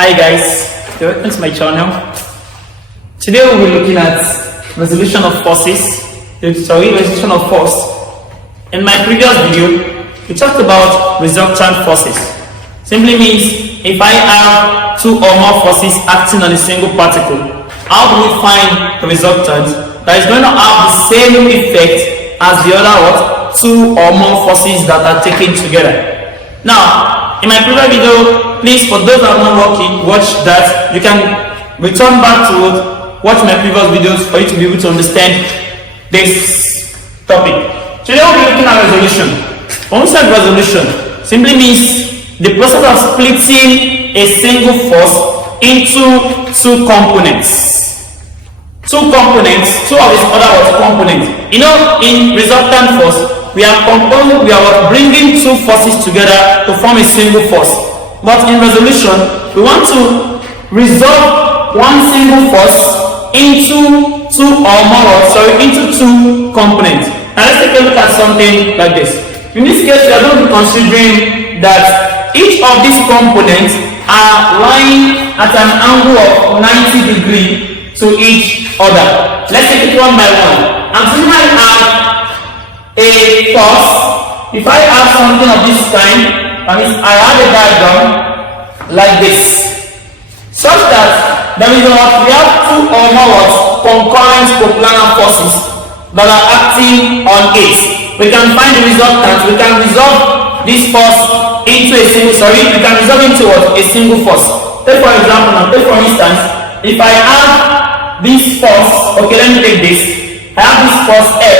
Hi guys, welcome to my channel. Today we'll be looking at resolution of forces. Resolution of force. In my previous video, we talked about resultant forces. Simply means if I have two or more forces acting on a single particle, how do we find the resultant that is going to have the same effect as the other two or more forces that are taken together? Now, in my previous video, please, for those that are not watched that, you can return back to it, watch my previous videos for you to be able to understand this topic. Today we'll be looking at resolution. When we say resolution, simply means the process of splitting a single force into two components. Two of its other components. You know, in resultant force, we are bringing two forces together to form a single force. But in resolution, we want to resolve one single force into two components. Now let's take a look at something like this. In this case, we are going to be considering that each of these components are lying at an angle of 90 degrees to each other. Let's take it one by one. And so I have a force. If I have something of this kind, that means I have a diagram like this, such that we have two or more concurrent coplanar forces that are acting on it. We can find the resultant. We can resolve this force into a single force. Take for example, for instance, if I have this force, okay, let me take this. I have this force F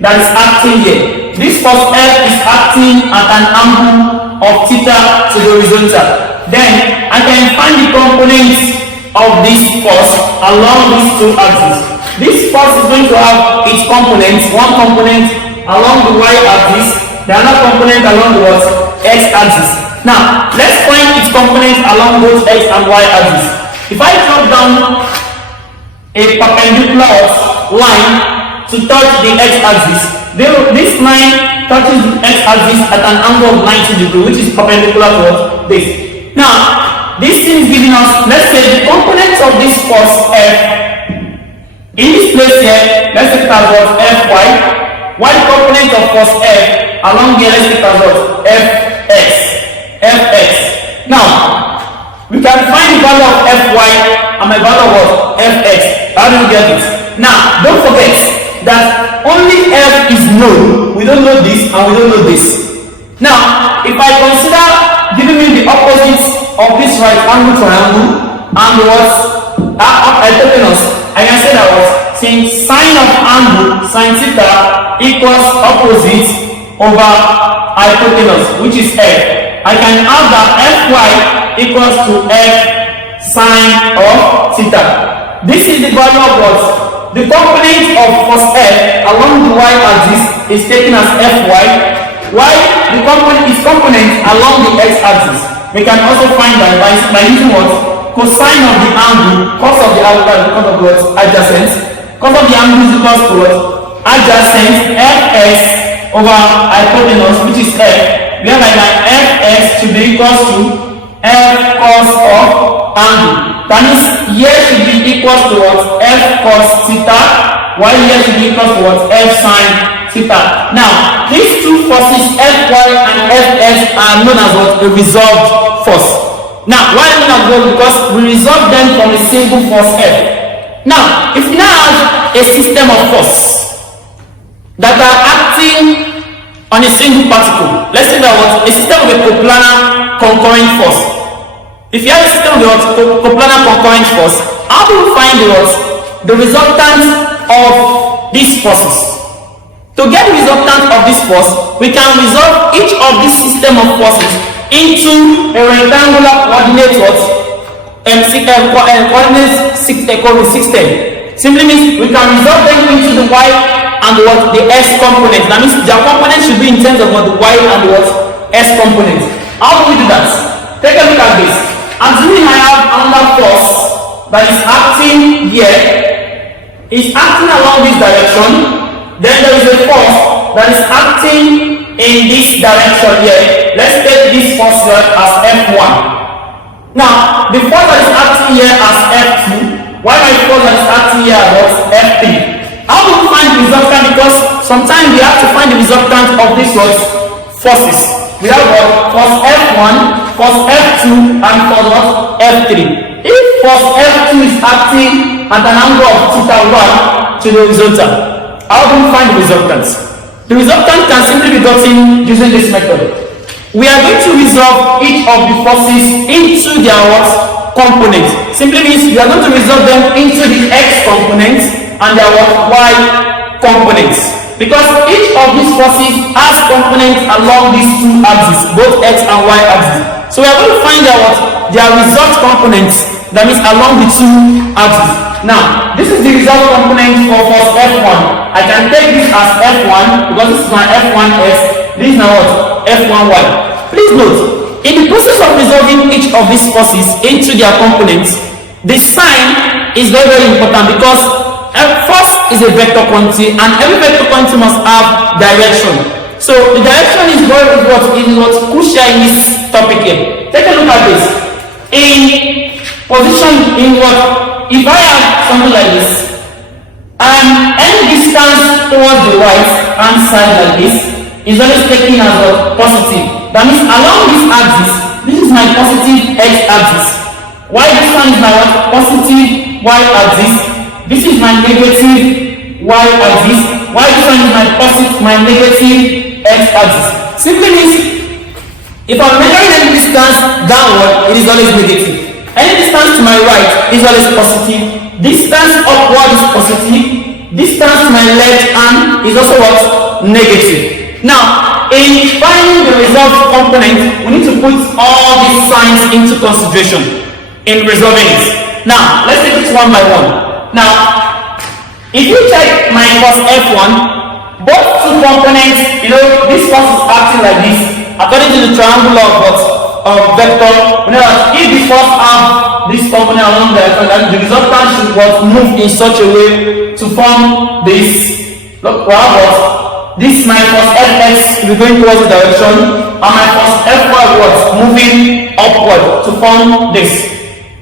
that is acting here. This force F is acting at an angle of theta to the horizontal. Then I can find the components of this force along these two axes. This force is going to have its components, one component along the y-axis, the other component along the x-axis. Now, let's find its components along both x and y-axis. If I drop down a perpendicular line to touch the x-axis, this line touches the x-axis at an angle of 90 degrees, which is perpendicular to this. Now, this thing is giving us, let's say, the components of this force F. In this place here, let's take it as what? Fy. While the component of force F along here, let's take it as what? Fx. Now, we can find the value of Fy and the value of what? Fx. How do we get it? Now, don't forget that only F is known. We don't know this and we don't know this. Now, if I consider giving me the opposites of this right angle triangle and hypotenuse, I can say that since sine of angle, sine theta equals opposite over hypotenuse, which is F. I can have that Fy equals to F sine of theta. This is the value of what? The component of force F along the y-axis is taken as Fy, while the component along the x-axis. We can also find that by using what? Cosine of the angle, cos of the angle because of what? Adjacent. Cos of the angle is equals to what? Adjacent Fs over hypotenuse, which is F. Whereby my Fs should be equals to F cos of angle. That means here should be equals to what? F cos theta, while here should be equals to what? F sine theta. Now, these two forces Fy and Fs are known as what? A resolved force. Now, why known as well? Because we resolve them from a single force F. Now, if we now have a system of force that are acting on a single particle, let's say that what? A system of a coplanar concurrent force. If you have a system of coplanar concurrent force, how do we find the resultant of these forces? To get the resultant of this force, we can resolve each of this system of forces into a rectangular coordinate coordinate system. Simply means we can resolve them into the y and the s component. That means their components should be in terms of what the y and the s component. How do we do that? Take a look at this. Assuming I have another force that is acting here, is acting along this direction, then there is a force that is acting in this direction here. Let's take this force as F1. Now, the force that is acting here as F2, while my force that is acting here as F3. How do we find the resultant? Because sometimes we have to find the resultant of these forces. We have what? Force F1, force F2, and force what? F3. If force F2 is acting at an angle of theta 1 to the resultant, how do we find the resultant? The resultant can simply be gotten using this method. We are going to resolve each of the forces into their what? Component. Simply means we are going to resolve them into the x component and their what? Y components. Because each of these forces has components along these two axes, both x and y axes. So we are going to find out what? Their result components, that means along the two axes. Now, this is the result component for force F1. I can take this as F1 because this is my F1x. This is my what? F1y. Please note, in the process of resolving each of these forces into their components, the sign is very, very important because force is a vector quantity and every vector quantity must have direction. So the direction is what crucial in this topic here. Take a look at this. In position in what? If I have something like this and any distance towards the right hand side like this is always taken as a positive. That means along this axis, this is my positive x-axis. While this one is my what? Positive y-axis. This is my negative y-axis. While this one is my negative x-axis. Simply means if I'm measuring any distance downward, it is always negative. Any distance to my right is always positive. Distance upward is positive. Distance to my left hand is also what? Negative. Now, in finding the result component, we need to put all these signs into consideration in resolving it. Now, let's take it one by one. Now, if you check my force F1, both two components, this force is acting like this, according to the triangle of what? Vector. If the force have this component along the vector, then the resultant should move in such a way to form this. Look, this is my force Fx will be going towards the direction, and my force Fy moving upward to form this.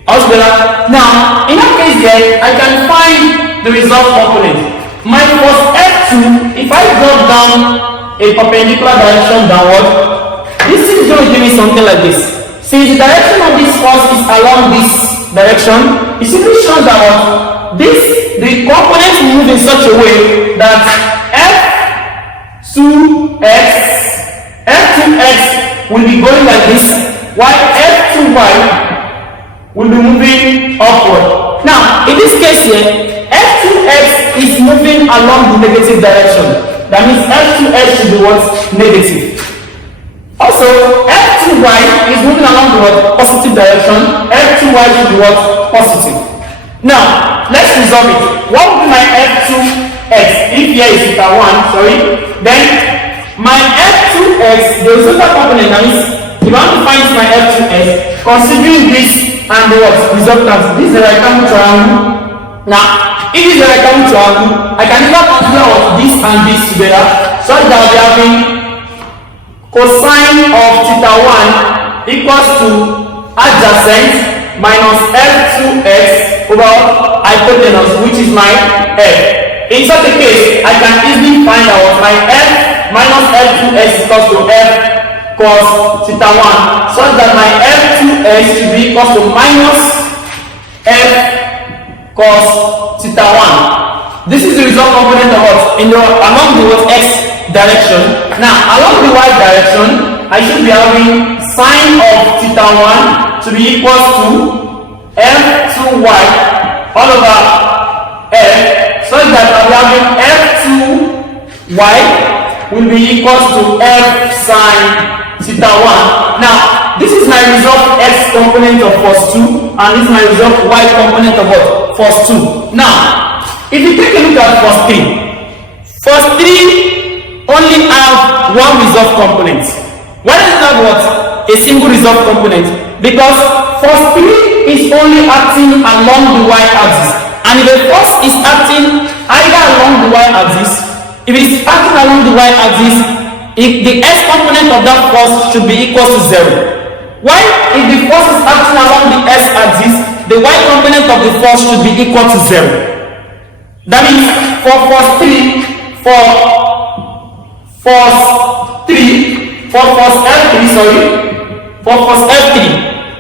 Altogether. Now, in that case there, I can find the result component. My force F2, if I drop down a perpendicular direction downward, this is going to give me something like this. Since the direction of this force is along this direction, it simply shows that the components move in such a way that F2x will be going like this, while F2y will be moving upward. Now, in this case here, F2x is moving along the negative direction. That means F2x should be what? Negative. Also, F2y is moving along the positive direction. F2y should be what? Positive. Now, let's resolve it. What will be my F2x? If here is theta 1, sorry, then my F2x, the resultant component, that means if I want to find my F2x, considering this and the what? Resultant. This is a rectangle triangle. Now, if this is a rectangle triangle, I can either consider this and this together, such that we are having cosine of theta 1 equals to adjacent minus F2x over hypotenuse, which is my F. In such a case, I can easily find out my F minus F2x equals to F cos theta 1, such that my F2x should be equals to minus F cos theta 1. This is the result component of what? Along the x direction. Now, along the y direction, I should be having sine of theta 1 to be equals to F2y all over F, such that I'll be having F2y will be equals to F sine theta 1. Now, this is my result x component of force 2, and this is my result y component of what? Force 2. Now, if you take a look at force 3, force 3 only have one resolve component. Why does it have what? A single resolve component? Because force 3 is only acting along the y-axis, and if a force is acting either along the y-axis, if it is acting along the y-axis, the x component of that force should be equal to 0. Why, if the force is acting along the x-axis, the y component of the force should be equal to 0. That means for force F3,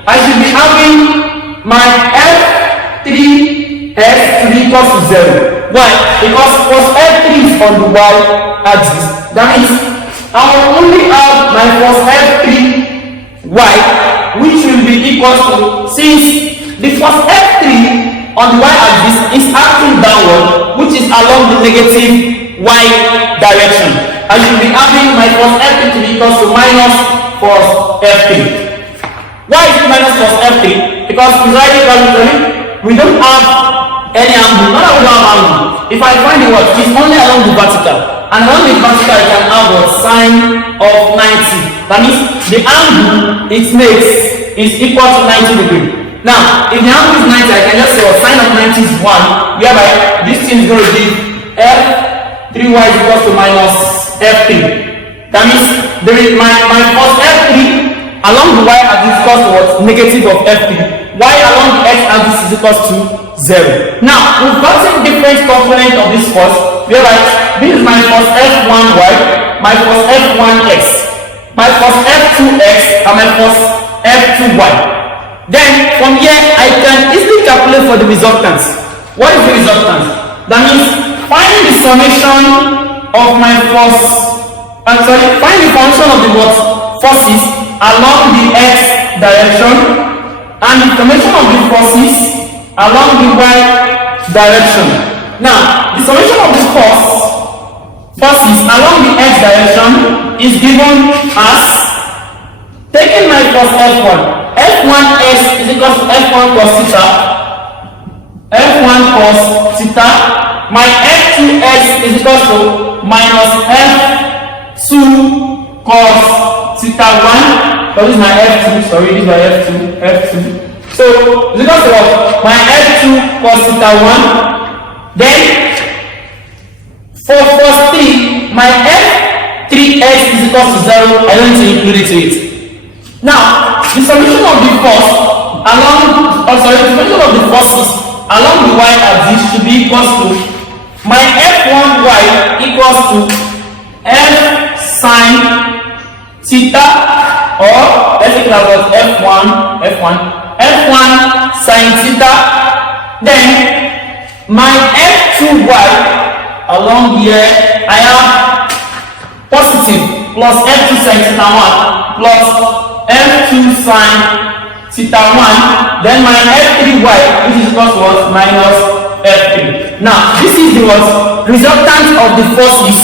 I should be having my F3s to be equal to 0. Why? Because force F3 is on the y-axis. That means I will only have my force F3y, which will be equal to, since the force F3 on the y-axis is acting downward, which is along the negative y direction, I should be having my force F3 to be equal to minus force F3. Why is it minus force F3? Because physically we don't have any angle. Not that we don't have angle. If I find the what, it's only along the vertical, and along the vertical I can have a sine of 90. That means the angle it makes is equal to 90 degrees. Now, if the angle is 90, I can just say sine of 90 is 1, whereby this thing is going to give F3y is equal to minus F3. That means my force F3 along the y-axis is equal to what? Negative of F3. Y along the x-axis is equal to 0. Now, we've gotten different components of this force, whereby this is my force F1y, my force F1x, my force F2x, and my force F2y. Then, from here, I can easily calculate for the resultants. What is the resultant? That means, find the summation of my force, find the function of the forces along the x direction and the summation of the forces along the y direction. Now, the summation of the forces along the x direction is given as, taking my force F1, F1s is equal to F1 cos theta, F1 cos theta, my F2s is equal to minus F2 cos theta 1, so this is my F2, sorry, this is my F2. So, it's equal to what? My F2 cos theta 1. Then, for force 3, my F3s is equal to 0. I don't need to include it to it. Now, the summation of the force the summation of the forces along the y-axis should be equal to my F1y equals to F sine theta, or let's take it as F1 sine theta. Then my F2y along here, I have positive plus F2 sine theta 1 plus F2 sine theta 1. Then my F3y, which is equal to what? Minus F3. Now, this is the what? Resultant of the forces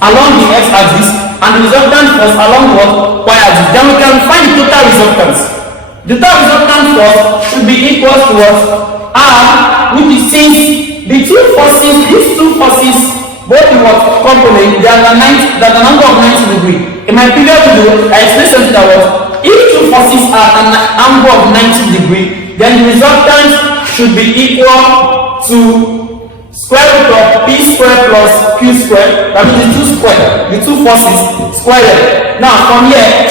along the x-axis and the resultant force along what? Y-axis. Then we can find the total resultants. The total resultant force should be equal to what? R, which is, since these two forces, both the what component, they are the number of 90 degrees. In my previous video, I explained something that was, if two forces are at an angle of 90 degrees, then the resultant should be equal to square root of p squared plus q squared. That means the two forces squared. Now from here,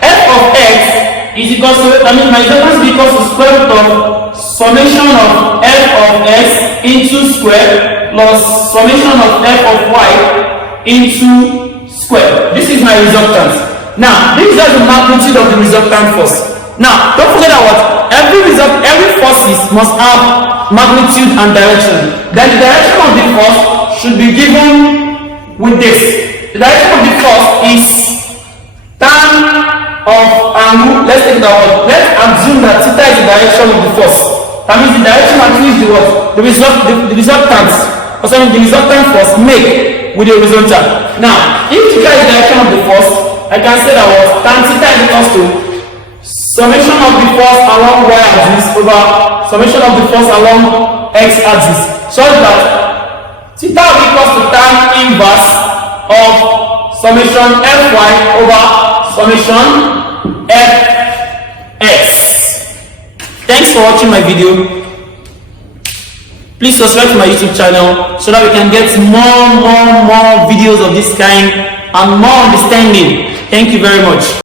f of x is equal to, that means my resultant is equal to square root of summation of f of x into square plus summation of f of y into square. This is my resultant. Now, this is the magnitude of the resultant force. Now, don't forget that what? Every forces must have magnitude and direction. Then the direction of the force should be given with this. The direction of the force is tan of angle. Let's take that one. Let's assume that theta is the direction of the force. That means the direction at which the what? The resultant force make with the resultant. Now, if theta is the direction of the force, I can say that what tan theta is equal to summation of the force along y-axis over summation of the force along x-axis, so that theta will be equal to tan inverse of summation fy over summation fx. Thanks for watching my video. Please subscribe to my YouTube channel so that we can get more videos of this kind and more understanding. Thank you very much.